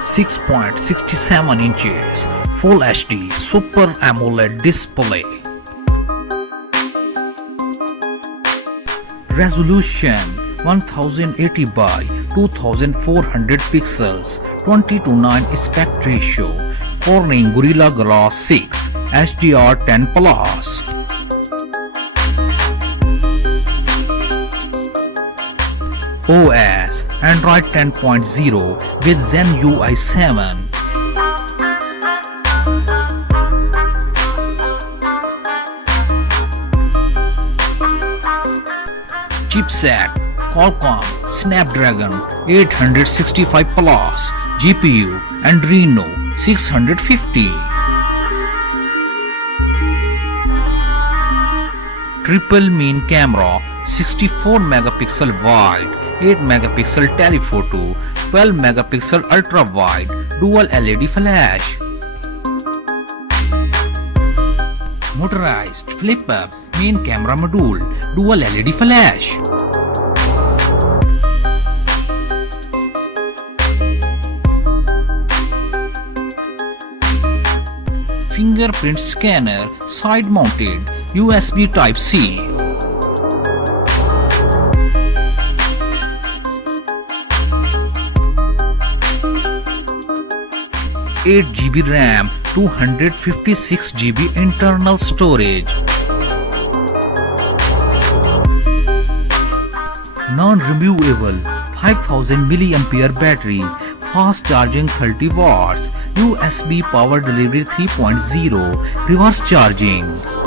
6.67 inches Full HD Super AMOLED display. Resolution 1080 by 2400 pixels, 20:9 aspect ratio. Corning Gorilla Glass 6 HDR10 Plus. OS Android 10.0 with Zen UI 7. Chipset Qualcomm Snapdragon 865 Plus. GPU Adreno 650. Triple main camera 64 megapixel wide, 8 megapixel telephoto, 12 megapixel ultra wide, dual LED flash. Motorized flip up main camera module, dual LED flash. Fingerprint scanner side mounted USB Type-C. 8GB RAM, 256GB internal storage. Non-removable 5000 mAh battery, fast charging 30 watts, USB power delivery 3.0, reverse charging.